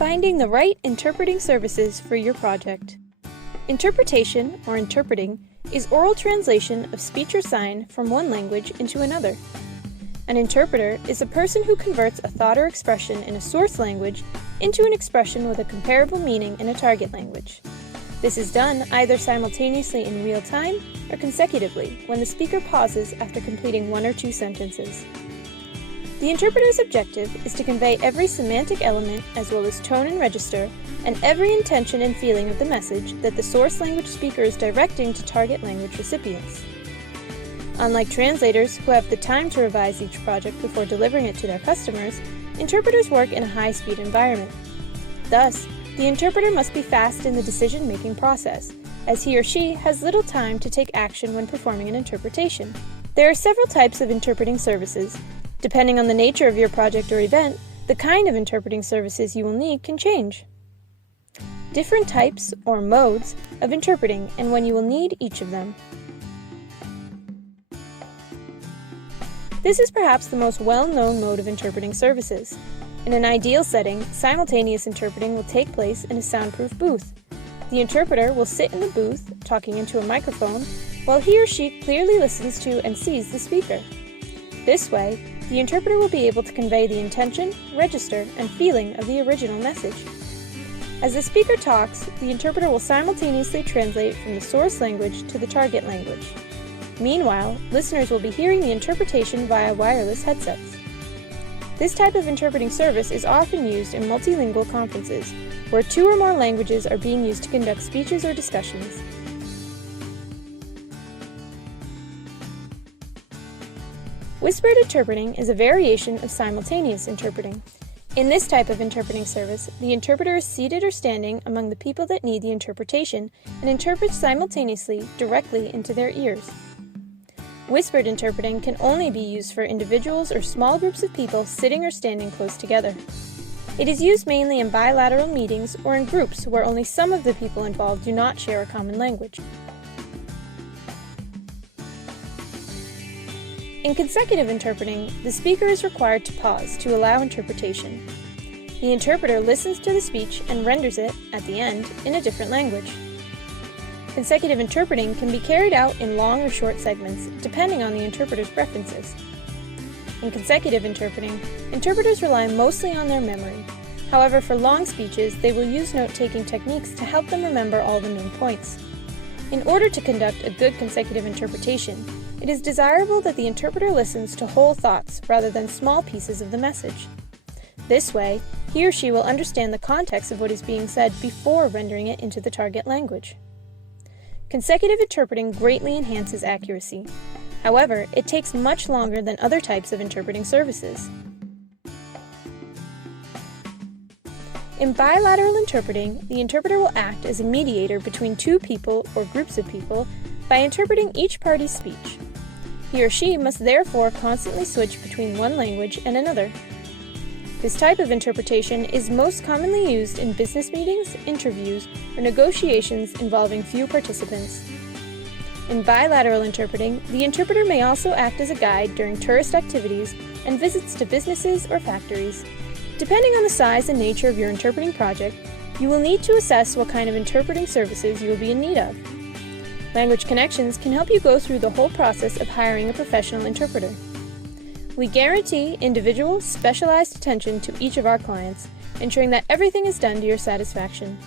Finding the right interpreting services for your project. Interpretation, or interpreting, is oral translation of speech or sign from one language into another. An interpreter is a person who converts a thought or expression in a source language into an expression with a comparable meaning in a target language. This is done either simultaneously in real time or consecutively when the speaker pauses after completing one or two sentences. The interpreter's objective is to convey every semantic element as well as tone and register and every intention and feeling of the message that the source language speaker is directing to target language recipients. Unlike translators who have the time to revise each project before delivering it to their customers, interpreters work in a high-speed environment. Thus, the interpreter must be fast in the decision-making process, as he or she has little time to take action when performing an interpretation. There are several types of interpreting services. Depending on the nature of your project or event, the kind of interpreting services you will need can change. Different types, or modes, of interpreting and when you will need each of them. This is perhaps the most well-known mode of interpreting services. In an ideal setting, simultaneous interpreting will take place in a soundproof booth. The interpreter will sit in the booth, talking into a microphone, while he or she clearly listens to and sees the speaker. This way, the interpreter will be able to convey the intention, register, and feeling of the original message. As the speaker talks, the interpreter will simultaneously translate from the source language to the target language. Meanwhile, listeners will be hearing the interpretation via wireless headsets. This type of interpreting service is often used in multilingual conferences, where two or more languages are being used to conduct speeches or discussions. Whispered interpreting is a variation of simultaneous interpreting. In this type of interpreting service, the interpreter is seated or standing among the people that need the interpretation and interprets simultaneously directly into their ears. Whispered interpreting can only be used for individuals or small groups of people sitting or standing close together. It is used mainly in bilateral meetings or in groups where only some of the people involved do not share a common language. In consecutive interpreting, the speaker is required to pause to allow interpretation. The interpreter listens to the speech and renders it, at the end, in a different language. Consecutive interpreting can be carried out in long or short segments, depending on the interpreter's preferences. In consecutive interpreting, interpreters rely mostly on their memory. However, for long speeches, they will use note-taking techniques to help them remember all the main points. In order to conduct a good consecutive interpretation, it is desirable that the interpreter listens to whole thoughts rather than small pieces of the message. This way, he or she will understand the context of what is being said before rendering it into the target language. Consecutive interpreting greatly enhances accuracy. However, it takes much longer than other types of interpreting services. In bilateral interpreting, the interpreter will act as a mediator between two people or groups of people by interpreting each party's speech. He or she must therefore constantly switch between one language and another. This type of interpretation is most commonly used in business meetings, interviews, or negotiations involving few participants. In bilateral interpreting, the interpreter may also act as a guide during tourist activities and visits to businesses or factories. Depending on the size and nature of your interpreting project, you will need to assess what kind of interpreting services you will be in need of. Language Connections can help you go through the whole process of hiring a professional interpreter. We guarantee individual, specialized attention to each of our clients, ensuring that everything is done to your satisfaction.